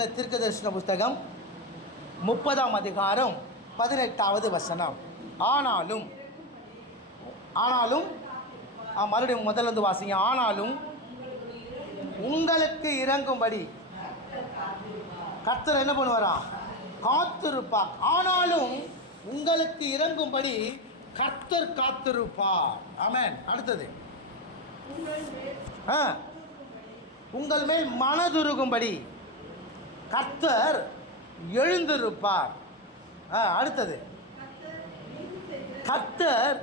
எழுதின தீர்க்கதரிசன புஸ்தகம் 30ஆம் அதிகாரம் 18வது வசனம். ஆனாலும் மறுபடியும் முதல்ல வாசிங்க. ஆனாலும் உங்களுக்கு இறங்கும்படி கர்த்தர் என்ன பண்ணுவாரா? காத்திருப்பார். ஆனாலும் உங்களுக்கு இறங்கும்படி கர்த்தர் காத்திருப்பார். ஆமென். அடுத்தது, உங்கள் மேல் மனதுருகும்படி கர்த்தர் எழுந்திருப்பார். அடுத்தது, கர்த்தர்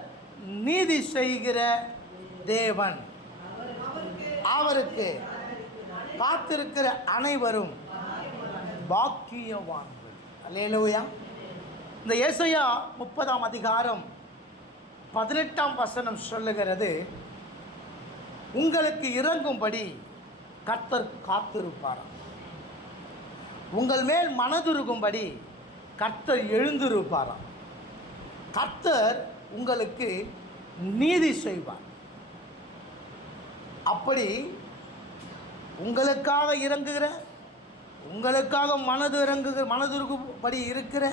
நீதி செய்கிற தேவன், அவருக்கு காத்திருக்கிற அனைவரும் பாக்கியவான்கள். அல்லேலூயா. இந்த ஏசாயா 30ஆம் அதிகாரம் 18ஆம் வசனம் சொல்லுகிறது, உங்களுக்கு இறங்கும்படி கர்த்தர் காத்திருப்பாராம். உங்கள் மேல் மனதுருகும்படி கர்த்தர் எழுந்திருப்பாராம். கர்த்தர் உங்களுக்கு நீதி செய்வார். அப்படி உங்களுக்காக இறங்குகிற, உங்களுக்காக மனதுருகும்படி இருக்கிற,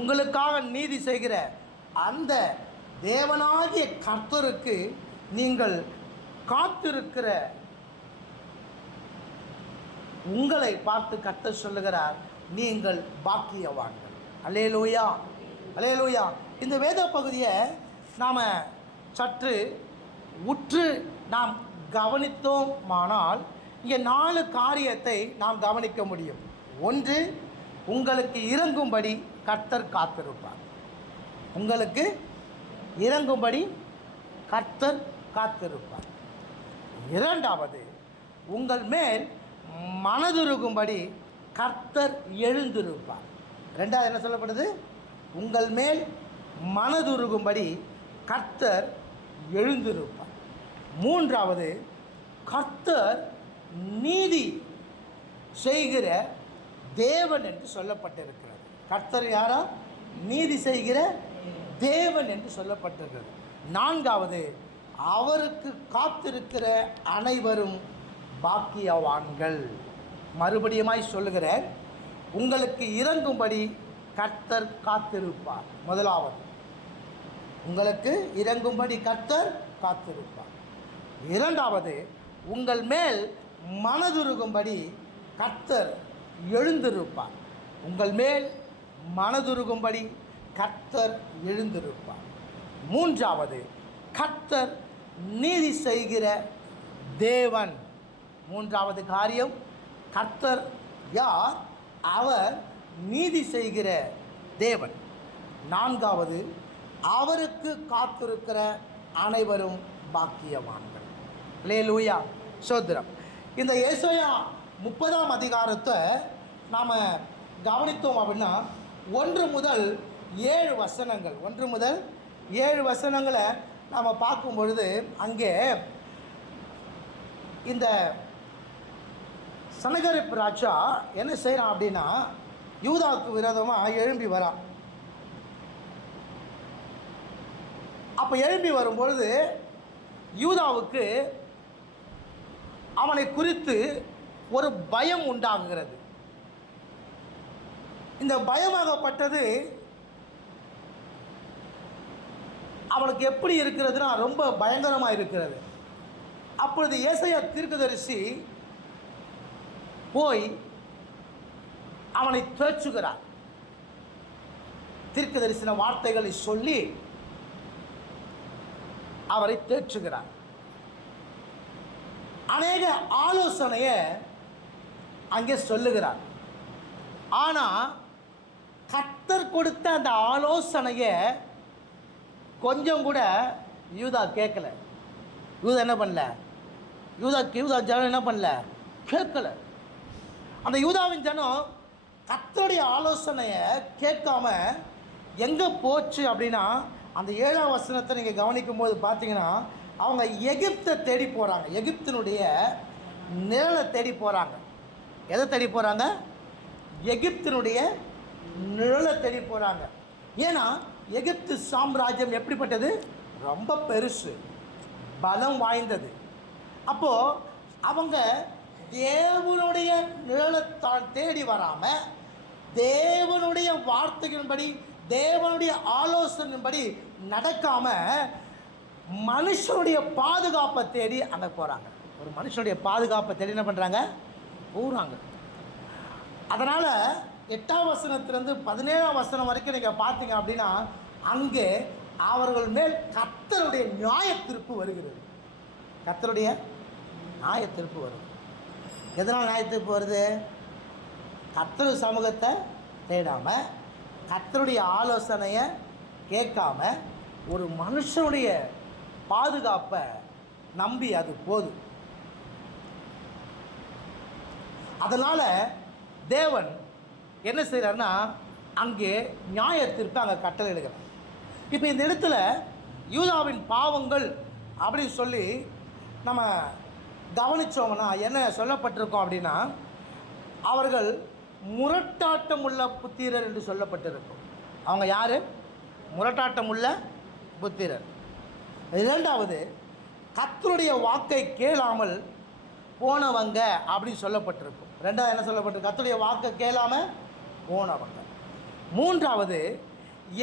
உங்களுக்காக நீதி செய்கிற அந்த தேவனாகிய கர்த்தருக்கு நீங்கள் காத்திருக்கிற உங்களை பார்த்து கர்த்தர் சொல்லுகிறார், நீங்கள் பாக்கியவான்கள். அல்லேலூயா, அல்லேலூயா. இந்த வேத பகுதியை நாம் சற்று உற்று நாம் கவனித்தோமானால் இங்கே 4 காரியத்தை நாம் கவனிக்க முடியும். ஒன்று, உங்களுக்கு இறங்கும்படி கர்த்தர் காத்திருப்பார். உங்களுக்கு இறங்கும்படி கர்த்தர் காத்திருப்பார். இரண்டாவது, உங்கள் மேல் மனதுருகும்படி கர்த்தர் எழுந்திருப்பார். ரெண்டாவது என்ன சொல்லப்படுது? உங்கள் மேல் மனதுருகும்படி கர்த்தர் எழுந்திருப்பார். மூன்றாவது, கர்த்தர் நீதி செய்கிற தேவன் என்று சொல்லப்பட்டிருக்கிறது. கர்த்தர் யாரா? நீதி செய்கிற தேவன் என்று சொல்லப்பட்டிருக்கிறது. நான்காவது, அவருக்கு காத்திருக்கிற அனைவரும் பாக்கியவான்கள். மறுபடியுமாய் சொல்லுகிறேன், உங்களுக்கு இறங்கும்படி கர்த்தர் காத்திருப்பார். முதலாவது, உங்களுக்கு இறங்கும்படி கர்த்தர் காத்திருப்பார். இரண்டாவது, உங்கள் மேல் மனதுருகும்படி கர்த்தர் எழுந்திருப்பார். உங்கள் மேல் மனதுருகும்படி கர்த்தர் எழுந்திருப்பார். மூன்றாவது, கர்த்தர் நீதி செய்கிற தேவன். மூன்றாவது காரியம், கர்த்தர் யார்? அவர் நீதி செய்கிற தேவன். நான்காவது, அவருக்கு காத்திருக்கிற அனைவரும் பாக்கியவான்கள். அல்லேலூயா, சோத்திரம். இந்த ஏசாயா 30ஆம் அதிகாரத்தை நாம் கவனித்தோம் அப்படின்னா 1 முதல் 7 வசனங்கள், 1 முதல் 7 வசனங்களை நாம் பார்க்கும் பொழுது அங்கே இந்த சனகரிப்பு ராஜா என்ன செய்கிறான் அப்படின்னா, யூதாவுக்கு விரோதமாக எழும்பி வரான். அப்போ எழும்பி வரும்பொழுது யூதாவுக்கு அவனை குறித்து ஒரு பயம் உண்டாகுகிறது. இந்த பயமாகப்பட்டது அவனுக்கு எப்படி இருக்கிறதுனா ரொம்ப பயங்கரமாக இருக்கிறது. அப்பொழுது ஏசாயா தீர்க்கதரிசி போய் அவனை தேற்றுகிறார். தீர்க்கதரிசன வார்த்தைகளை சொல்லி அவரை தேற்றுகிறார். அநேக ஆலோசனையை அங்கே சொல்லுகிறார். ஆனால் கர்த்தர் கொடுத்த அந்த ஆலோசனையை கொஞ்சம் கூட யூதா கேட்கல. யூதா என்ன பண்ணல? யூதா ஜனம் என்ன பண்ணல? கேட்கல. அந்த யூதாவின் ஜனம் கர்த்தருடைய ஆலோசனையை கேட்காம எங்கே போச்சு அப்படின்னா, அந்த 7ஆம் வசனத்தை நீங்கள் கவனிக்கும் போது பார்த்தீங்கன்னா, அவங்க எகிப்தை தேடி போகிறாங்க. எகிப்தினுடைய நிழலை தேடி போகிறாங்க. எதை தேடி போகிறாங்க? எகிப்தினுடைய நிழலை தேடி போகிறாங்க. ஏன்னா எகிப்து சாம்ராஜ்யம் எப்படிப்பட்டது? ரொம்ப பெருசு, பலம் வாய்ந்தது. அப்போது அவங்க தேவனுடைய நிழலைத்தான் தேடி வராம, தேவனுடைய வார்த்தையின்படி, தேவனுடைய ஆலோசனையின்படி நடக்காம, மனுஷனுடைய பாதுகாப்பை தேடி அங்கே போகிறாங்க. ஒரு மனுஷனுடைய பாதுகாப்பை தேடி என்ன பண்ணுறாங்க? போகிறாங்க. அதனால் 8ஆம் வசனத்திலிருந்து 17ஆம் வசனம் வரைக்கும் நீங்கள் பார்த்தீங்க அப்படின்னா, அங்கே அவர்கள் மேல் கர்த்தருடைய நியாய தீர்ப்பு வருகிறது. கர்த்தருடைய நியாய தீர்ப்பு வருது. எதனால் நியாய தீர்ப்பு வருது? கர்த்தர் சமூகத்தை தேடாமல், கர்த்தருடைய ஆலோசனையை கேட்காம, ஒரு மனுஷனுடைய பாதுகாப்பை நம்பி அது போதும். அதனால் தேவன் என்ன செய்கிறாருன்னா, அங்கே நியாய தீர்ப்பு அங்கே கட்டளை எடுக்கிறார். இப்போ இந்த இடத்துல யூதாவின் பாவங்கள் அப்படின்னு சொல்லி நம்ம கவனித்தோம்னா என்ன சொல்லப்பட்டிருக்கோம் அப்படின்னா, அவர்கள் முரட்டாட்டம் உள்ள புத்திரர் என்று சொல்லப்பட்டிருக்கும். அவங்க யார்? முரட்டாட்டம் உள்ள புத்திரர். இரண்டாவது, கர்த்தருடைய வாக்கை கேளாமல் போனவங்க அப்படின்னு சொல்லப்பட்டிருக்கும். ரெண்டாவது என்ன சொல்லப்பட்டிருக்கு? கர்த்தருடைய வாக்கை கேளாமல் போனவங்க. மூன்றாவது,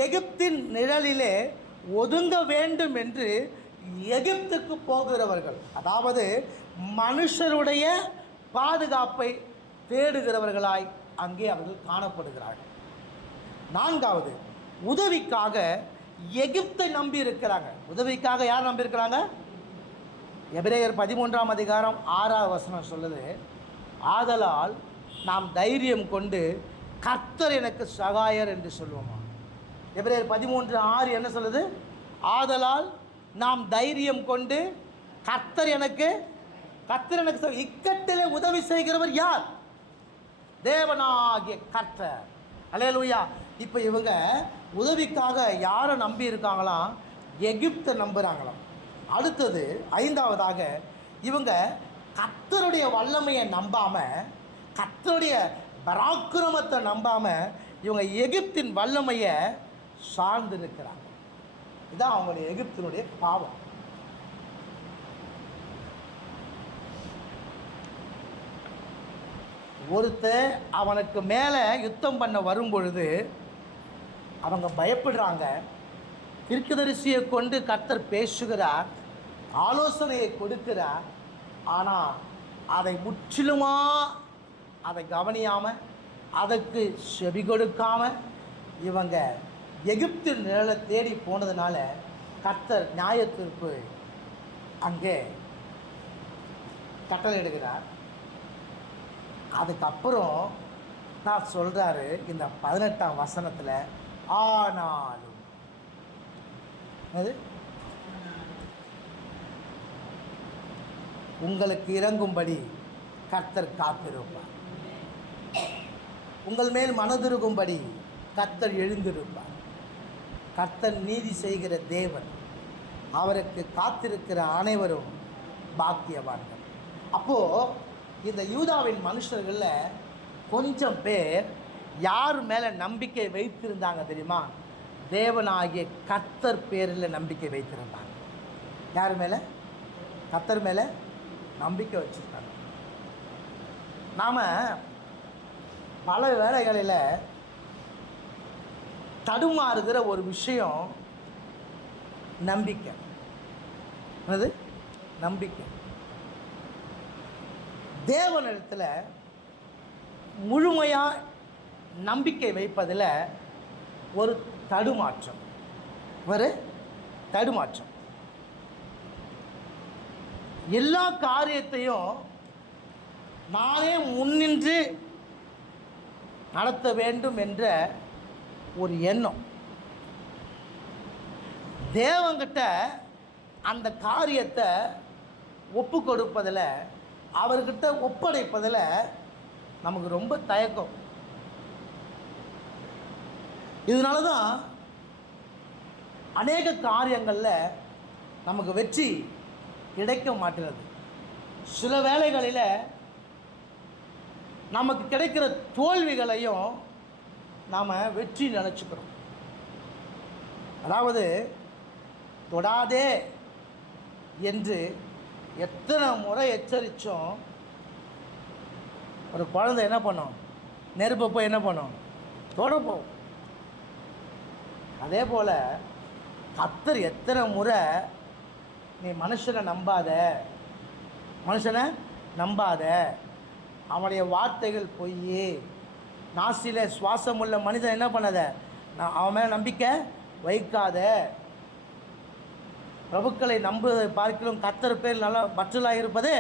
எகிப்தின் நிழலிலே ஒதுங்க வேண்டும் என்று எகிப்துக்கு போகிறவர்கள். அதாவது மனுஷருடைய பாதுகாப்பை தேடுகிறவர்களாய் அங்கே அவர்கள் காணப்படுகிறார்கள். நான்காவது, உதவிக்காக எகிப்தை நம்பி இருக்கிறாங்க. உதவிக்காக யார் நம்பி இருக்கிறாங்க? எபிரேயர் 13ஆம் அதிகாரம் 6ஆவது வசனம் சொல்லுது, ஆதலால் நாம் தைரியம் கொண்டு கர்த்தர் எனக்கு சகாயர் என்று சொல்லுவோமா. எபிரேயர் 13:6 என்ன சொல்லுது? ஆதலால் நாம் தைரியம் கொண்டு கர்த்தர் எனக்கு இக்கட்டிலே உதவி செய்கிறவர் யார்? தேவனாகிய கர்த்தர். அல்லேலூயா. இப்போ இவங்க உதவிக்காக யாரை நம்பி இருக்காங்களாம்? எகிப்தை நம்புகிறாங்களாம். அடுத்தது ஐந்தாவதாக, இவங்க கர்த்தருடைய வல்லமையை நம்பாமல், கர்த்தருடைய பராக்கிரமத்தை நம்பாமல், இவங்க எகிப்தின் வல்லமையை சார்ந்து இருக்கிறாங்க. இதுதான் அவங்களுடைய எகிப்தினுடைய பாவம். ஒருத்தர் அவனுக்கு மேலே யுத்தம் பண்ண வரும் பொழுது அவங்க பயப்படுறாங்க. தீர்க்கதரிசியை கொண்டு கர்த்தர் பேசுகிறார், ஆலோசனையை கொடுக்கிறார். ஆனால் அதை முற்றிலுமாக அதை கவனியாமல், அதற்கு செவி கொடுக்காமல் இவங்க எகிப்து நிழலை தேடி போனதுனால கர்த்தர் நியாய தீர்ப்பு அங்கே கட்டளை எடுக்கிறார். அதுக்கப்புறம் நான் சொல்கிறாரு இந்த 18ஆம் வசனத்தில், ஆனாலும் அது உங்களுக்கு இறங்கும்படி கர்த்தர் காத்திருப்பார், உங்கள் மேல் மனதுருகும்படி கர்த்தர் எழுந்திருப்பார். கர்த்தர் நீதி செய்கிற தேவன், அவருக்கு காத்திருக்கிற அனைவரும் பாக்கியவான்கள். அப்போது இந்த யூதாவின் மனுஷர்களில் கொஞ்சம் பேர் யார் மேலே நம்பிக்கை வைத்திருந்தாங்க தெரியுமா? தேவனாகிய கர்த்தர் பேரில் நம்பிக்கை வைத்திருந்தாங்க. யார் மேலே? கர்த்தர் மேலே நம்பிக்கை வச்சுருக்காங்க. நாம் பல வேளைகளில் தடுமாறுகிற ஒரு விஷயம் நம்பிக்கை. அது நம்பிக்கை. தேவனிடத்தில் முழுமையாக நம்பிக்கை வைப்பதில் ஒரு தடுமாற்றம். எல்லா காரியத்தையும் நானே முன்னின்று நடத்த வேண்டும் என்ற ஒரு எண்ணம். தேவங்கிட்ட அந்த காரியத்தை ஒப்பு கொடுப்பதில், அவர்கிட்ட ஒப்படைப்பதில் நமக்கு ரொம்ப தயக்கம். இதனால தான் அநேக காரியங்களில் நமக்கு வெற்றி கிடைக்க மாட்டுறது. சில வேளைகளில் நமக்கு கிடைக்கிற தோல்விகளையும் நாம் வெற்றி நினச்சிக்கிறோம். அதாவது தொடாதே என்று எத்தனை முறை எச்சரித்தோம், ஒரு குழந்தை என்ன பண்ணும்? நெருப்பை போய் என்ன பண்ணும்? தொட போகும். அதே போல் கர்த்தர் எத்தனை முறை நீ மனுஷனை நம்பாத, அவனுடைய வார்த்தைகள் பொய், நாசியில் சுவாசம் உள்ள மனிதன் என்ன பண்ணாத, அவன் மேலே நம்பிக்கை வைக்காத, பிரபுக்களை நம்புவதை பார்க்கலும் கர்த்தர் பேர் நல்லா பற்றுலாக இருப்பது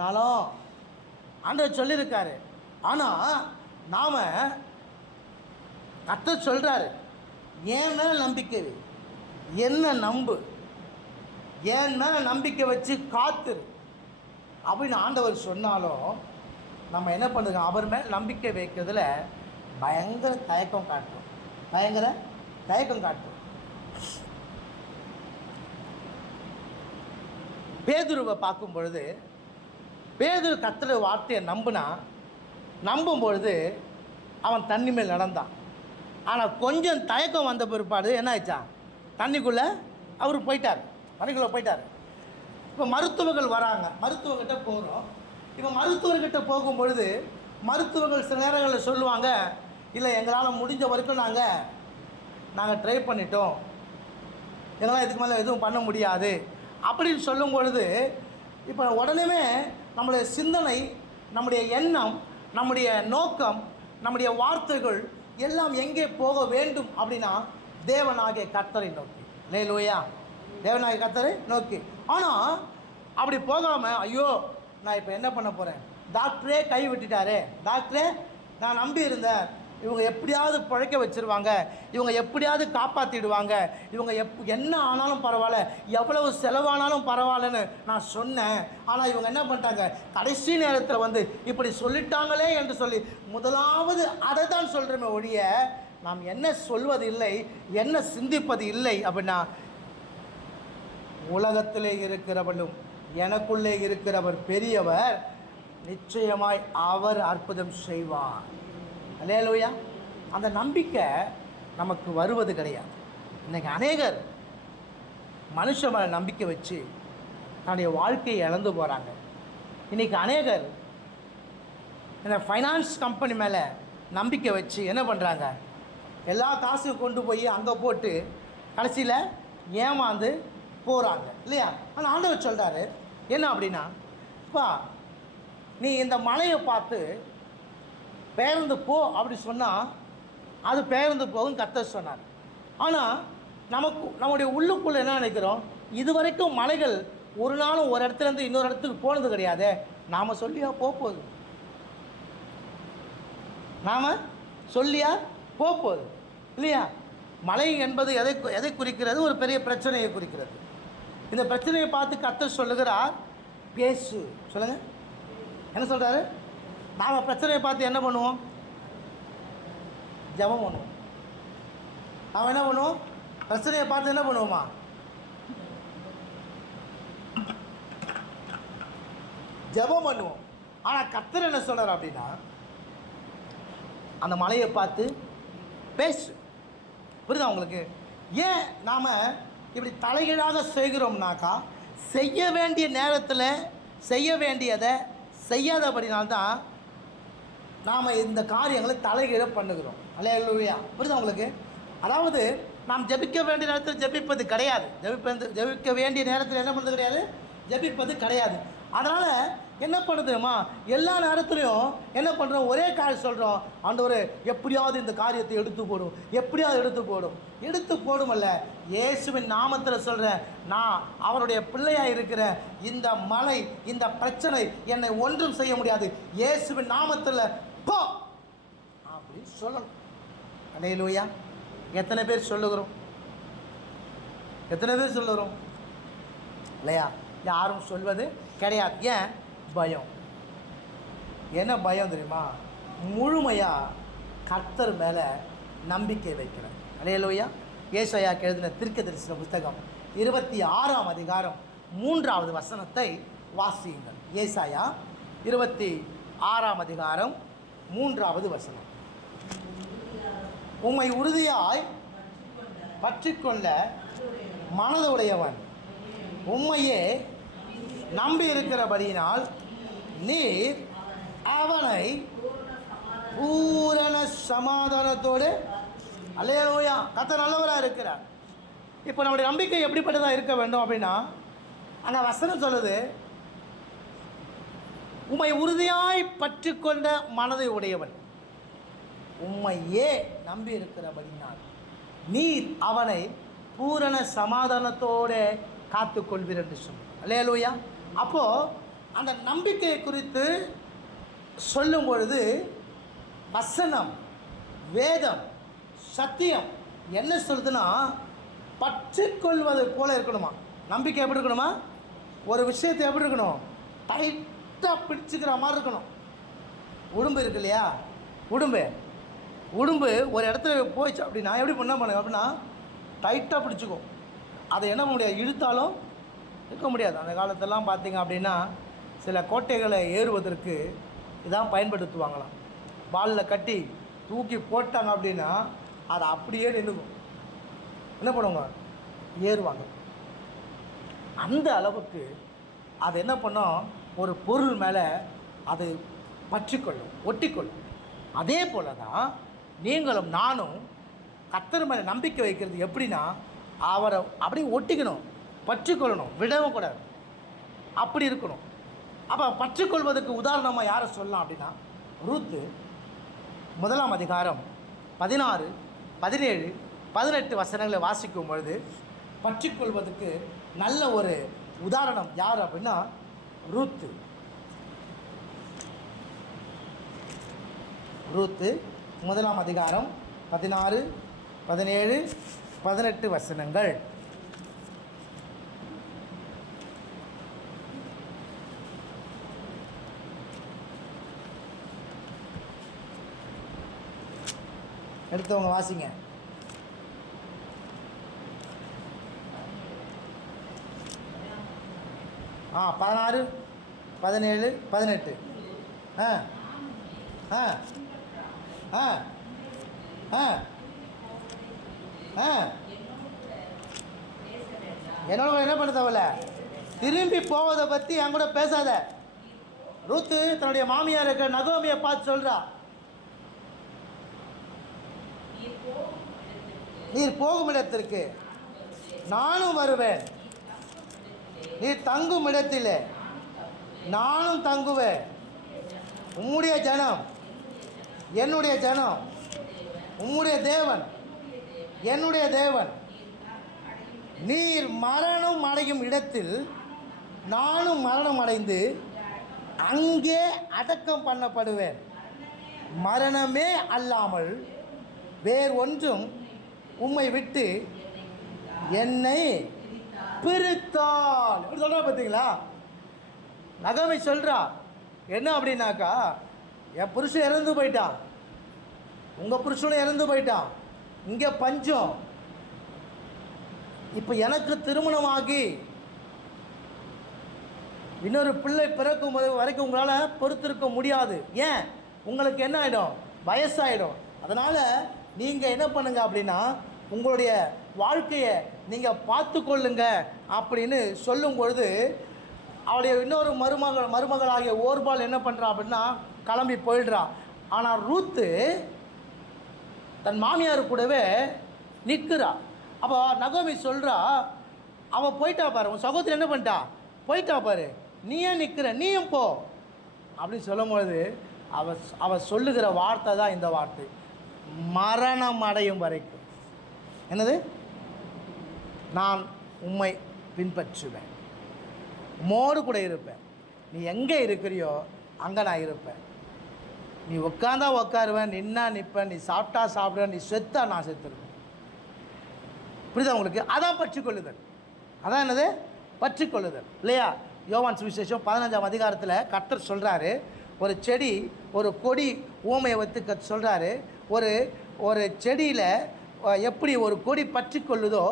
நலம் ஆண்டவர் சொல்லியிருக்காரு. ஆனால் நாம் கர்த்தர் சொல்கிறாரு, ஏன் மேலே நம்பிக்கை வை, என்ன நம்பு, ஏன் மேலே நம்பிக்கை வச்சு காத்துரு அப்படின்னு ஆண்டவர் சொன்னாலும் நம்ம என்ன பண்ணுறோம்? அவர் மேலே நம்பிக்கை வைக்கிறதுல பயங்கர தயக்கம் காட்டுறோம். பேதுருவை பார்க்கும் பொழுது, பேதுரு கர்த்தருடைய வார்த்தையை நம்பும் பொழுது அவன் தண்ணி மேல் நடந்தான். ஆனால் கொஞ்சம் தயக்கம் வந்த பிற்பாடு என்ன ஆயிடுச்சா? தண்ணிக்குள்ளே அவர் தண்ணிக்குள்ளே போயிட்டார். இப்போ மருத்துவர்கள் வராங்க, மருத்துவர்கிட்ட போகிறோம். இப்போ மருத்துவர்கிட்ட போகும்பொழுது மருத்துவர்கள் சில நேரங்களில் சொல்லுவாங்க, இல்லை எங்களால் முடிஞ்ச வரைக்கும் நாங்கள் ட்ரை பண்ணிட்டோம், எங்களால் இதுக்கு மேலே எதுவும் பண்ண முடியாது அப்படின்னு சொல்லும் பொழுது, இப்போ உடனே நம்முடைய சிந்தனை, நம்முடைய எண்ணம், நம்முடைய நோக்கம், நம்முடைய வார்த்தைகள் எல்லாம் எங்கே போக வேண்டும் அப்படின்னா தேவனாகிய கர்த்தரை நோக்கி. அல்லேலூயா, தேவனாகிய கர்த்தரை நோக்கி. ஆனால் அப்படி போகாமல், ஐயோ நான் இப்போ என்ன பண்ண போகிறேன், டாக்டரே கை விட்டுட்டாரே, டாக்டரே நான் நம்பி இருந்தேன், இவங்க எப்படியாவது பிழைக்க வச்சுருவாங்க, இவங்க எப்படியாவது காப்பாற்றிடுவாங்க, இவங்க என்ன ஆனாலும் பரவாயில்ல, எவ்வளவு செலவானாலும் பரவாயில்லன்னு நான் சொன்னேன். ஆனால் இவங்க என்ன பண்ணிட்டாங்க, கடைசி நேரத்தில் இப்படி சொல்லிட்டாங்களே என்று சொல்லி முதலாவது அதை தான் சொல்கிறோமே ஒழிய நாம் என்ன சொல்வது இல்லை, என்ன சிந்திப்பது இல்லை. அப்படின்னா உலகத்திலே இருக்கிறவனும் எனக்குள்ளே இருக்கிறவர் பெரியவர், நிச்சயமாய் அவர் அற்புதம் செய்வார். அல்லேலூயா. அந்த நம்பிக்கை நமக்கு வருவது கிடையாது. இன்றைக்கி அநேகர் மனுஷன் மேலே நம்பிக்கை வச்சு தன்னுடைய வாழ்க்கையை இழந்து போகிறாங்க. இன்றைக்கி அநேகர் இந்த ஃபைனான்ஸ் கம்பெனி மேலே நம்பிக்கை வச்சு என்ன பண்ணுறாங்க, எல்லா காசையும் கொண்டு போய் அங்கே போட்டு கடைசியில் ஏமாந்து போகிறாங்க இல்லையா? ஆனால் ஆண்டவர் சொல்கிறாரு என்ன அப்படின்னா, அப்பா நீ இந்த மலையை பார்த்து பெயர்ந்து போ அப்படி சொன்னால் அது பெயர்ந்து போகும் கர்த்தர் சொன்னார். ஆனால் நம்முடைய உள்ளுக்குள்ளே என்ன நினைக்கிறோம், இதுவரைக்கும் மலைகள் ஒரு நாளும் ஒரு இடத்துலேருந்து இன்னொரு இடத்துக்கு போனது கிடையாது, நாம் சொல்லியா போகுது, நாம் சொல்லியா போகுது இல்லையா? மலை என்பது எதை குறிக்கிறது? ஒரு பெரிய பிரச்சனையை குறிக்கிறது. இந்த பிரச்சனையை பார்த்து கர்த்தர் சொல்லுகிறார், பேசு. சொல்லுங்கள், என்ன சொல்கிறாரு? நாம் பிரச்சனையை பார்த்து என்ன பண்ணுவோம்? ஜெபம் பண்ணுவோம். நாம் என்ன பண்ணுவோம்? பிரச்சனையை பார்த்து என்ன பண்ணுவோமா? ஜெபம் பண்ணுவோம். ஆனால் கர்த்தர் என்ன சொல்கிறார் அப்படின்னா, அந்த மலையை பார்த்து பேசு. புரியுதா உங்களுக்கு? ஏன் நாம் இப்படி தலைகீழாக செய்கிறோம்னாக்கா, செய்ய வேண்டிய நேரத்தில் செய்ய வேண்டியதை செய்யாதபடினால்தான் நாம் இந்த காரியங்களை தலைகீழ பண்ணுகிறோம். அல்லேலூயா. புரியுதா உங்களுக்கு? அதாவது நாம் ஜெபிக்க வேண்டிய நேரத்தில் ஜெபிப்பது கிடையாது, ஜெபிக்க வேண்டிய நேரத்தில் என்ன பண்ணுறது கிடையாது, ஜெபிப்பது கிடையாது. அதனால் என்ன பண்ணுறோமா, எல்லா நேரத்துலையும் என்ன பண்ணுறோம், ஒரே காரியம் சொல்கிறோம், ஆண்டவரே எப்படியாவது இந்த காரியத்தை எடுத்து போடும் அல்ல, இயேசுவின் நாமத்தில் சொல்கிறேன், நான் அவருடைய பிள்ளையாக இருக்கிற இந்த மலை, இந்த பிரச்சனை என்னை ஒன்றும் செய்ய முடியாது, இயேசுவின் நாமத்தில் போ அப்படின்னு சொல்லணும். அல்லேலூயா. எத்தனை பேர் சொல்லுகிறோம் இல்லையா? யாரும் சொல்வது கிடையாது. ஏன்? பயம். என்ன பயம் தெரியுமா? முழுமையாக கர்த்தர் மேலே நம்பிக்கை வைக்கிறேன். அல்லேலூயா. ஏசாயா எழுதின தீர்க்கதரிசன புத்தகம் 26ஆம் அதிகாரம் 3வது வசனத்தை வாசியுங்கள். ஏசாயா 26ஆம் அதிகாரம் 3வது வசனம். உம்மை உறுதியாய் பற்றிக்கொண்ட மனதுடையவன் உம்மையே நம்பி இருக்கிறபடியினால் நீர் அவனை பூரண சமாதானத்தோடு, அல்லேலூயா, கர்த்தர் நல்லவராக இருக்கிறார். இப்போ நம்முடைய நம்பிக்கை எப்படிப்பட்டதாக இருக்க வேண்டும் அப்படின்னா, அந்த வசனம் சொல்லுது, உம்மை உறுதியாய் பற்றி கொண்ட மனதை உடையவன் உம்மையே நம்பி இருக்கிறபடினால் நீர் அவனை பூரண சமாதானத்தோடு காத்து கொள்வீர் என்று சொன்னார். அல்லேலூயா. அப்போது அந்த நம்பிக்கையை குறித்து சொல்லும் பொழுது வசனம், வேதம், சத்தியம் என்ன சொல்லுதுன்னா, பற்றி கொள்வது போல இருக்கணுமா. நம்பிக்கை எப்படி இருக்கணுமா? ஒரு விஷயத்தை எப்படி இருக்கணும்? டைட்டாக பிடிச்சிக்கிற மாதிரி இருக்கணும். உடும்பு இருக்கு இல்லையா, உடும்பு ஒரு இடத்துல போயிடுச்சு அப்படின்னா எப்படி பண்ண பண்ணுங்க அப்படின்னா டைட்டாக பிடிச்சிக்கும். அதை என்ன பண்ண முடியாது, இழுத்தாலும் இருக்க முடியாது. அந்த காலத்தெல்லாம் பார்த்தீங்க அப்படின்னா சில கோட்டைகளை ஏறுவதற்கு இதான் பயன்படுத்துவாங்களாம். பாலில் கட்டி தூக்கி போட்டாங்க அப்படின்னா அதை அப்படியே நின்றுக்கும். என்ன பண்ணுவாங்க, ஏறுவாங்க. அந்த அளவுக்கு அது என்ன பண்ணோம், ஒரு பொருள் மேலே அது பற்றிக்கொள்ளும், ஒட்டிக்கொள்ளும். அதே போல தான் நீங்களும் நானும் கர்த்தர் மேலே நம்பிக்கை வைக்கிறது எப்படின்னா, அவரை அப்படியே ஒட்டிக்கணும், பற்றிக்கொள்ளணும், விடவும் கூடாது, அப்படி இருக்கணும். அப்போ பற்றிக்கொள்வதற்கு உதாரணமாக யாரை சொல்லலாம் அப்படின்னா, ரூத்து 1 அதிகாரம் 16, 17, 18 வசனங்களை வாசிக்கும் பொழுது பற்றிக்கொள்வதற்கு நல்ல ஒரு உதாரணம் யார் அப்படின்னா ரூத்து. 1 அதிகாரம் 16, 17, 18 வசனங்கள். எடுத்தவங்க வாசிங்க. ஆ 16, 17, 18. ஆ ஆ ஆ ஆ ஆ என்னோட என்ன பண்ண தேவையில்ல, திரும்பி போவதை பற்றி என் கூட பேசாத. ரூத்து தன்னுடைய மாமியார் இருக்கிற நகோமியை பார்த்து சொல்கிறா, நீர் போகும் இடத்திற்கு நானும் வருவேன், நீர் தங்கும் இடத்திலே நானும் தங்குவேன். உம்முடைய ஜனம் என்னுடைய ஜனம், உம்முடைய தேவன் என்னுடைய தேவன். நீர் மரணம் அடையும் இடத்தில் நானும் மரணம் அடைந்து அங்கே அடக்கம் பண்ணப்படுவேன். மரணமே அல்லாமல் வேறு ஒன்றும் உம்மை விட்டு என்னை பிரித்தால். எப்படி சொல்கிறா பார்த்தீங்களா? நகோமி சொல்கிறா என்ன அப்படின்னாக்கா, என் புருஷன் இறந்து போயிட்டான், உங்கள் புருஷனும் இறந்து போயிட்டான், இங்கே பஞ்சம், இப்போ எனக்கு திருமணமாகி இன்னொரு பிள்ளை பிறக்கும் வரைக்கும் உங்களால் பொறுத்திருக்க முடியாது. ஏன், உங்களுக்கு என்ன ஆகிடும், வயசாகிடும். அதனால் நீங்கள் என்ன பண்ணுங்க அப்படின்னா, உங்களுடைய வாழ்க்கையை நீங்கள் பார்த்து கொள்ளுங்க அப்படின்னு சொல்லும் பொழுது அவளுடைய இன்னொரு மருமகளாகிய ஓர்பால் என்ன பண்ணுறா அப்படின்னா கிளம்பி போயிடுறா. ஆனால் ரூத்து தன் மாமியார் கூடவே நிற்கிறா. அப்போ நகோமி சொல்கிறா, அவள் போயிட்டா பாரு, உன் சகோதரி என்ன பண்ணிட்டா, போயிட்டா பாரு, நீ ஏன் நிற்கிற, நீயும் போ அப்படின்னு சொல்லும்பொழுது அவள் சொல்லுகிற வார்த்தை தான் இந்த வார்த்தை, மரணம் அடையும் வரைக்கும். என்னது, நான் உம்மை பின்பற்றுவேன், உம்மோடு கூட இருப்பேன், நீ எங்கே இருக்கிறியோ அங்கே நான் இருப்பேன், நீ உட்காந்தா உட்காருவேன், நின்னா நிற்பேன், நீ சாப்பிட்டா சாப்பிடுவேன், நீ செத்தா நான் செத்துருவேன். புரியுதா உங்களுக்கு? அதான் பற்றிக்கொள்ளுதல். அதான் என்னது, பற்றிக்கொள்ளுதல் இல்லையா? யோவான் சுவிசேஷம் 15 அதிகாரத்தில் கர்த்தர் சொல்கிறாரு, ஒரு செடி ஒரு கொடி ஊமையை வைத்து சொல்கிறாரு, ஒரு செடியில் எப்படி ஒரு கொடி பற்றி கொள்ளுதோ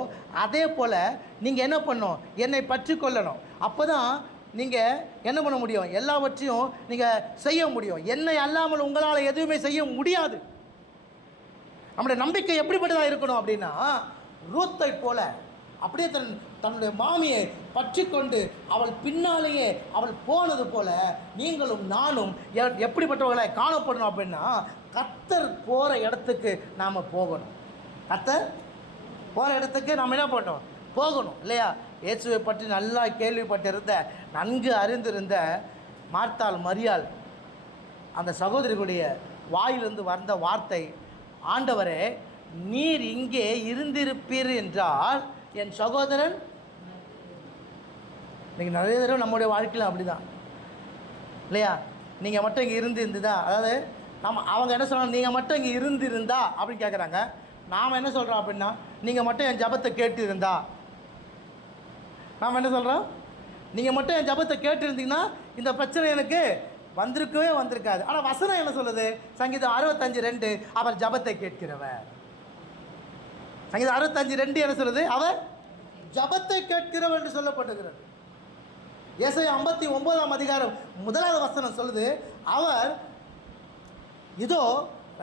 அதே போல் நீங்கள் என்ன பண்ணணும், என்னை பற்றி கொள்ளணும். அப்போ தான் நீங்கள் என்ன பண்ண முடியும், எல்லாவற்றையும் நீங்கள் செய்ய முடியும். என்னை அல்லாமல் உங்களால் எதுவுமே செய்ய முடியாது. நம்முடைய நம்பிக்கை எப்படிப்பட்டதாக இருக்கணும் அப்படின்னா, ரூத்தை போல அப்படியே தன்னுடைய மாமியை பற்றி கொண்டு அவள் பின்னாலேயே அவள் போனது போல நீங்களும் நானும் எப்படிப்பட்டவர்களை காணப்படணும் அப்படின்னா, கர்த்தர் போகிற இடத்துக்கு நாம் போகணும். கர்த்தர் போகிற இடத்துக்கு நாம் என்ன பண்ணணும்? போகணும் இல்லையா? இயேசுவை பற்றி நல்லா கேள்விப்பட்டிருந்த, நன்கு அறிந்திருந்த மார்த்தாள் மரியாள் அந்த சகோதரிகளுடைய வாயிலிருந்து வந்த வார்த்தை, ஆண்டவரே நீர் இங்கே இருந்திருப்பீர் என்றால் என் சகோதரன். இன்றைக்கி நிறைய தடவை நம்முடைய வாழ்க்கையில் அப்படி தான் இல்லையா? நீங்கள் மட்டும் இங்கே இருந்திருந்தா, அதாவது அவங்க என்ன சொல்கிறாங்க, நீங்கள் மட்டும் இங்கே இருந்திருந்தா அப்படின்னு கேட்குறாங்க. நாம் என்ன சொல்கிறோம் அப்படின்னா, நீங்கள் மட்டும் என் ஜபத்தை கேட்டு இருந்தா. நாம் என்ன சொல்கிறோம்? நீங்கள் மட்டும் என் ஜபத்தை கேட்டு இருந்தீங்கன்னா இந்த பிரச்சனை எனக்கு வந்திருக்கவே வந்திருக்காது. ஆனால் வசனம் என்ன சொல்லுது? சங்கீதம் 65:2 அவர் ஜபத்தை கேட்கிறவர். சங்கீதம் 65:2 என்ன சொல்லுது? அவர் ஜபத்தை கேட்கிறவர் என்று சொல்லப்பட்டுகிறது. ஏசாயா 59:1 வசனம் சொல்லுது, அவர் இதோ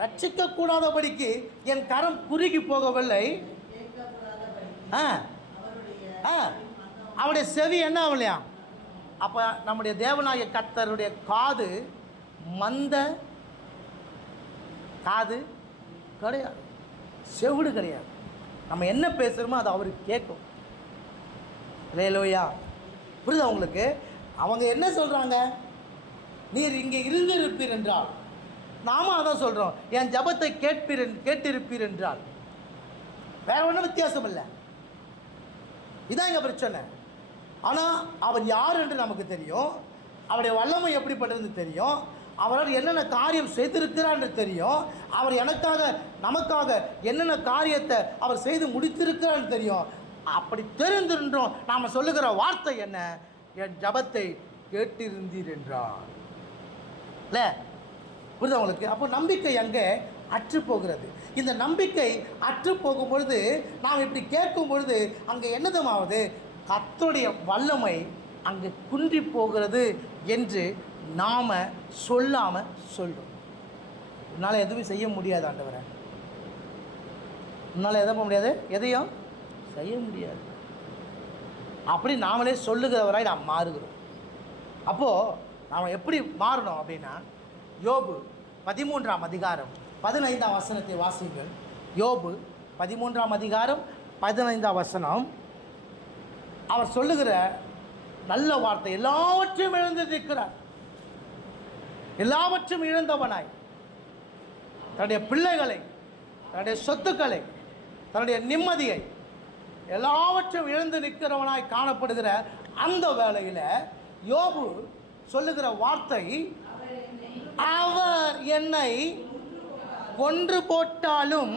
ரட்சிக்கக்கூடாதபடிக்கு என் கரம் குறுகி போகவில்லை, அவருடைய செவி என்ன ஆகலையா. அப்போ நம்முடைய தேவனாகிய கர்த்தருடைய காது மந்த காது கிடையாது, செவிடு கிடையாது. நம்ம என்ன பேசுகிறோமோ அது அவருக்கு கேட்கும். இல்லையா? புரியுதா உங்களுக்கு? அவங்க என்ன சொல்கிறாங்க? நீர் இங்கே இருந்திருப்பீர் என்றால், நாம அதான் சொல்கிறோம், என் ஜபத்தை கேட்டிருப்பீர் என்றால். வேற ஒன்றும் வித்தியாசம் இல்லை. இதான் எங்கள் பிரச்சனை. ஆனால் அவர் யார் என்று நமக்கு தெரியும், அவருடைய வல்லமை எப்படிப்பட்டதுன்னு தெரியும், அவரால் என்னென்ன காரியம் செய்திருக்கிறார் என்று தெரியும், அவர் நமக்காக என்னென்ன காரியத்தை அவர் செய்து முடித்திருக்கிறான்னு தெரியும். அப்படி தெரிந்திருந்தோம் நாம் சொல்லுகிற வார்த்தை என்ன? என் ஜபத்தை கேட்டிருந்தீர் என்றார். இல்லை, புரியுதா உங்களுக்கு? அப்போ நம்பிக்கை அங்கே அற்று போகிறது. இந்த நம்பிக்கை அற்று போகும் பொழுது, நாம் இப்படி கேட்கும் பொழுது அங்கே என்னதுமாவது கர்த்தருடைய வல்லமை அங்கே குன்றி போகிறது என்று நாம் சொல்லாமல் சொல்கிறோம். உன்னால் எதுவும் செய்ய முடியாது ஆண்டவரே, உன்னால் எதை பண்ண முடியாது, எதையும் செய்ய முடியாது அப்படி நாமளே சொல்லுகிறவராய் நாம் மாறுகிறோம். அப்போது நாம் எப்படி மாறணும் அப்படின்னா, யோபு 13:15 வாசிங்கள். யோபு 13:15 அவர் சொல்லுகிற நல்ல வார்த்தை. எல்லாவற்றையும் இழந்து நிற்கிறார், எல்லாவற்றையும் இழந்தவனாய் தன்னுடைய பிள்ளைகளை, தன்னுடைய சொத்துக்களை, தன்னுடைய நிம்மதியை எல்லாவற்றையும் இழந்து நிற்கிறவனாய் காணப்படுகிற அந்த வேளையில் யோபு சொல்லுகிற வார்த்தை, அவர் என்னை கொன்று போட்டாலும்,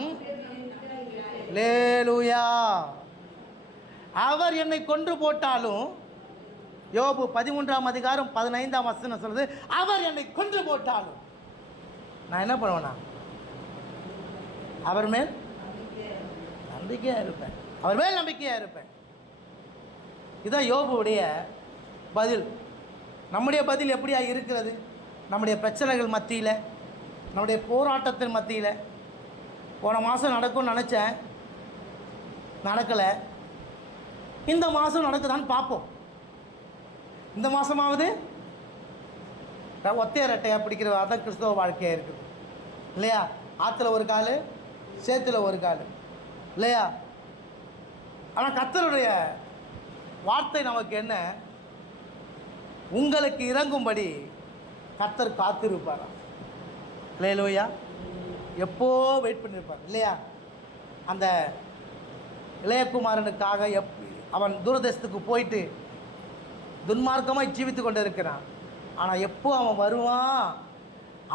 அல்லேலூயா, அவர் என்னை கொன்று போட்டாலும், யோபு 13:15 சொல்லுது, அவர் என்னை கொன்று போட்டாலும் நான் என்ன பண்ணுவேன்னா அவர் மேல் நம்பிக்கையாக இருப்பேன், அவர் மேல் நம்பிக்கையாக இருப்பேன். இதுதான் யோபுடைய பதில். நம்முடைய பதில் எப்படியா இருக்கிறது? நம்முடைய பிரச்சனைகள் மத்தியில், நம்முடைய போராட்டத்தின் மத்தியில், போன மாதம் நடக்கும்னு நினச்சேன், நடக்கலை. இந்த மாதம் நடக்குதான்னு பார்ப்போம். இந்த மாதமாவது ஒத்தைய ரெட்டையாக பிடிக்கிற அதான் கிறிஸ்தவ வாழ்க்கையாக இருக்குது இல்லையா? ஆற்றுல ஒரு கால், சேத்துல ஒரு கால் இல்லையா? ஆனால் கர்த்தருடைய வார்த்தை நமக்கு என்ன? உங்களுக்கு இறங்கும்படி கர்த்தர் காத்திருப்பாராம். இல்லையா? எப்போ வெயிட் பண்ணியிருப்பார் இல்லையா? அந்த இளையகுமாரனுக்காக அவன் தூரதேசத்துக்கு போயிட்டு துன்மார்க்கமாக ஜீவித்து கொண்டு இருக்கிறான். ஆனால் எப்போ அவன் வருவான்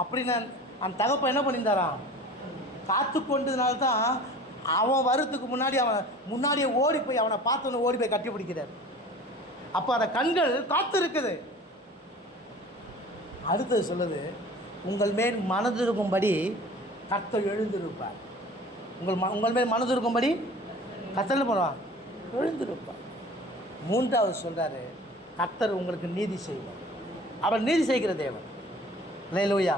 அப்படின்னு அந்த தகப்பன் என்ன பண்ணியிருந்தாரான்? காத்து கொண்டதுனால்தான் அவன் வருத்துக்கு முன்னாடியே ஓடி போய் அவனை பார்த்தோன்னு ஓடி போய் கட்டி பிடிக்கிறார். அப்போ அந்த கண்கள் காத்து இருக்குது. அடுத்தது சொல்லுது, உங்கள் மேல் மனதிருக்கும்படி கர்த்தர் எழுந்திருப்பார். உங்கள் மேல் மனதிருக்கும்படி கர்த்தர் போடுவான், எழுந்திருப்பார். மூன்றாவது சொல்கிறாரு, கர்த்தர் உங்களுக்கு நீதி செய்வார். அவர் நீதி செய்கிற தேவன். அல்லேலூயா.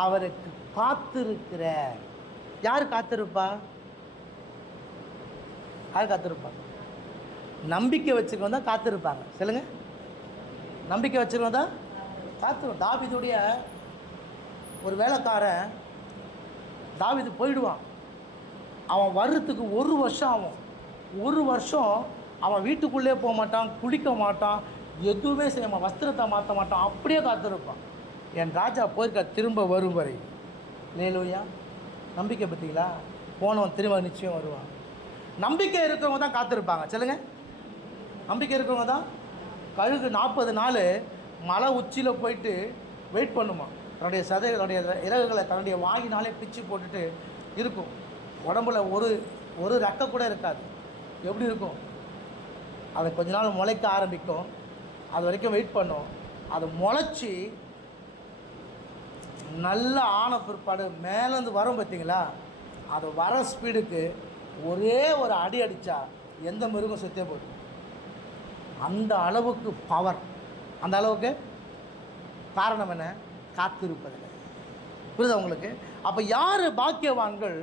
அவருக்கு காத்திருக்கிற யார் காத்திருப்பா? யார் காத்திருப்பா? நம்பிக்கை வச்சுருக்கவங்க தான் காத்திருப்பாங்க. சொல்லுங்கள், நம்பிக்கை வச்சுருக்கவங்க தான் காத்திருவோம். தாவீதுடைய ஒரு வேலைக்காரன், தாவீது போயிடுவான், அவன் வர்றதுக்கு 1 வருஷம் ஆகும். 1 வருஷம் அவன் வீட்டுக்குள்ளே போக மாட்டான், குளிக்க மாட்டான், எதுவுமே செய்ய மாட்டான், வஸ்திரத்தை மாற்ற மாட்டான், அப்படியே காத்திருப்பான். என் ராஜா போயிருக்க திரும்ப வரும் வரை. லேலூயா. நம்பிக்கை பார்த்தீங்களா? போனவன் திரும்ப நிச்சயம் வருவான். நம்பிக்கை இருக்கிறவங்க தான் காத்திருப்பாங்க. சொல்லுங்கள், நம்பிக்கை இருக்கிறவங்க தான். கழுகு 40 நாள் மலை உச்சியில் போயிட்டு வெயிட் பண்ணுமா. தன்னுடைய தன்னுடைய இறகுகளை தன்னுடைய வாங்கினாலே பிச்சு போட்டுட்டு இருக்கும். உடம்புல ஒரு ரெக்கை கூட இருக்காது. எப்படி இருக்கும்? அதை கொஞ்ச நாள் முளைக்க ஆரம்பிக்கும், அது வரைக்கும் வெயிட் பண்ணும். அது முளைச்சி நல்ல ஆன பிற்பாடு மேலேருந்து வரும் பார்த்தீங்களா, அது வர ஸ்பீடுக்கு ஒரே ஒரு அடி அடித்தா எந்த மிருகம் செத்தே போடும். அந்த அளவுக்கு பவர், அந்த அளவுக்கு. காரணம் என்ன? காத்திருப்பதில்லை. புரியுதா உங்களுக்கு? அப்போ யார் பாக்கியவான்கள்?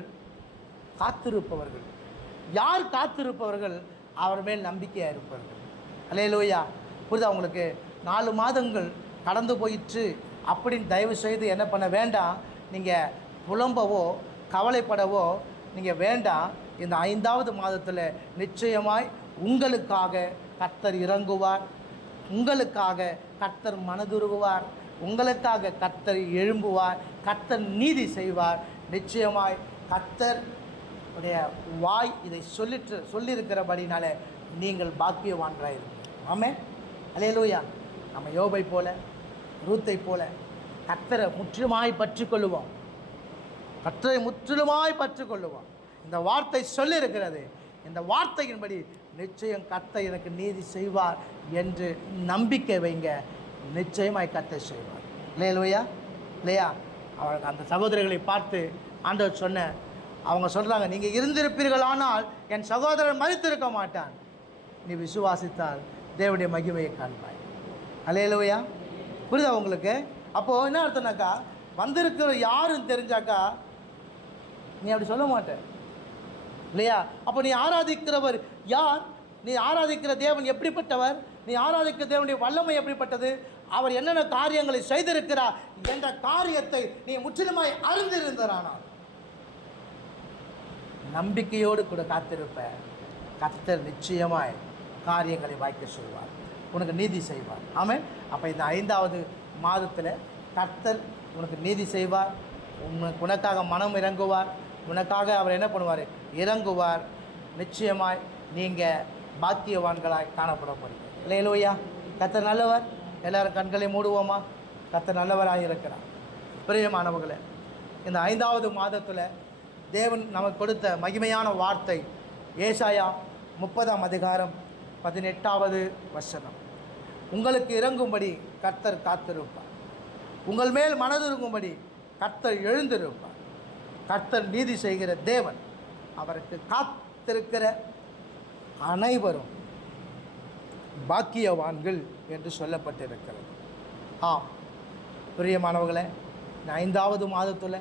காத்திருப்பவர்கள். யார் காத்திருப்பவர்கள்? அவர் மேல் நம்பிக்கையாக இருப்பவர்கள். அல்லேலூயா. புரியுதா உங்களுக்கு? 4 மாதங்கள் கடந்து போயிற்று அப்படின்னு தயவு செய்து என்ன பண்ண வேண்டாம். நீங்கள் புலம்பவோ கவலைப்படவோ நீங்கள் வேண்டாம். இந்த 5வது மாதத்தில் நிச்சயமாய் உங்களுக்காக கர்த்தர் இறங்குவார், உங்களுக்காக கர்த்தர் மனதுருகுவார், உங்களுக்காக கர்த்தர் எழும்புவார், கர்த்தர் நீதி செய்வார். நிச்சயமாய் கர்த்தர் உடைய வாய் இதை சொல்லியிருக்கிறபடினால நீங்கள் பாக்கியவான்களாக இருக்கும். ஆமென். அல்லேலூயா. நம்ம யோபை போல, ரூத்தை போல கர்த்தரை முற்றிலுமாய் பற்றி கொள்ளுவோம். கர்த்தரை முற்றிலுமாய் பற்றி கொள்ளுவோம். இந்த வார்த்தை சொல்லியிருக்கிறது. இந்த வார்த்தையின்படி நிச்சயம் கர்த்தர் எனக்கு நீதி செய்வார் என்று நம்பிக்கை வைங்க. நிச்சயமாய் கர்த்தர் செய்வார். இல்லையா இல்லையா? அவர்கள் அந்த சகோதரர்களை பார்த்து ஆண்டவர் சொன்ன, அவங்க சொல்கிறாங்க, நீங்கள் இருந்திருப்பீர்கள் ஆனால் என் சகோதரன் மரித்திருக்க மாட்டான். நீ விசுவாசித்தால் தேவனுடைய மகிமையை காண்பாய். அல்லேலூயா. புரியுதா உங்களுக்கு? அப்போது என்ன அர்த்தம்னாக்கா, வந்திருக்கிற யாருன்னு தெரிஞ்சாக்கா நீ அப்படி சொல்ல மாட்ட. இல்லையா? அப்போ நீ ஆராதிக்கிறவர் யார்? நீ ஆராதிக்கிற தேவன் எப்படிப்பட்டவர்? நீ ஆராதிக்கிற தேவனுடைய வல்லமை எப்படிப்பட்டது? அவர் என்னென்ன காரியங்களை செய்திருக்கிறார் என்ற காரியத்தை நீ முற்றிலுமாய் அறிந்திருந்தானால் நம்பிக்கையோடு கூட காத்திருப்ப. கர்த்தர் நிச்சயமாய் காரியங்களை வாய்க்க செய்வார், உனக்கு நீதி செய்வார். ஆமென். அப்போ இந்த 5வது மாதத்தில் கர்த்தர் உனக்கு நீதி செய்வார், உனக்காக மனம் இறங்குவார், உனக்காக அவர் என்ன பண்ணுவார்? இறங்குவார். நிச்சயமாய் நீங்கள் பாக்கியவான்களாய் காணப்பட போகிறீங்க. இல்லையா? கர்த்தர் நல்லவர். எல்லாரும் கண்களை மூடுவோமா? கர்த்தர் நல்லவராக இருக்கிறார். பிரியமானவர்களே, இந்த 5வது மாதத்தில் தேவன் நமக்கு கொடுத்த மகிமையான வார்த்தை ஏசாயா 30ஆம் அதிகாரம் 18வது வசனம். உங்களுக்கு இறங்கும்படி கர்த்தர் காத்திருப்பார், உங்கள் மேல் மனதிருங்கும்படி கர்த்தர் எழுந்திருப்பார். கர்த்தர் நீதி செய்கிற தேவன். அவருக்கு காத்திருக்கிற அனைவரும் பாக்கியவான்கள் என்று சொல்லப்பட்டிருக்கிறது. ஆம் பிரியமானவர்களே, இந்த 5வது மாதத்தில்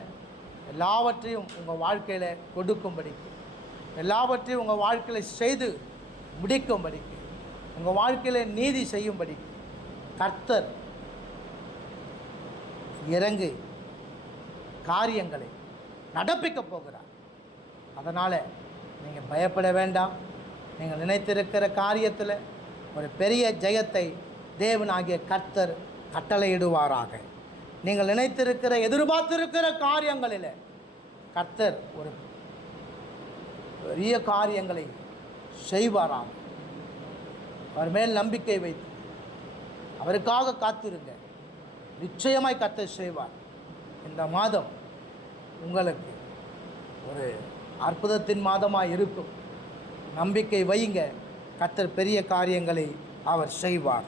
எல்லாவற்றையும் உங்கள் வாழ்க்கையில் கொடுக்கும்படிக்கு, எல்லாவற்றையும் உங்கள் வாழ்க்கையில் செய்து முடிக்கும்படிக்கு, உங்கள் வாழ்க்கையில் நீதி செய்யும்படிக்கு கர்த்தர் இறங்கி காரியங்களை நடப்பிக்க போகிறார். அதனால் நீங்கள் பயப்பட வேண்டாம். நீங்கள் நினைத்திருக்கிற காரியத்தில் ஒரு பெரிய ஜெயத்தை தேவனாகிய கர்த்தர் கட்டளையிடுவாராக. நீங்கள் நினைத்திருக்கிற எதிர்பார்த்திருக்கிற காரியங்களில் கர்த்தர் ஒரு பெரிய காரியங்களை செய்வாராக. அவர் மேல் நம்பிக்கை வைத்து அவருக்காக காத்திருங்க. நிச்சயமாய் கர்த்தர் செய்வார். இந்த மாதம் உங்களுக்கு ஒரு அற்புதத்தின் மாதமாக இருக்கும். நம்பிக்கை வையுங்க. கர்த்தர் பெரிய காரியங்களை அவர் செய்வார்.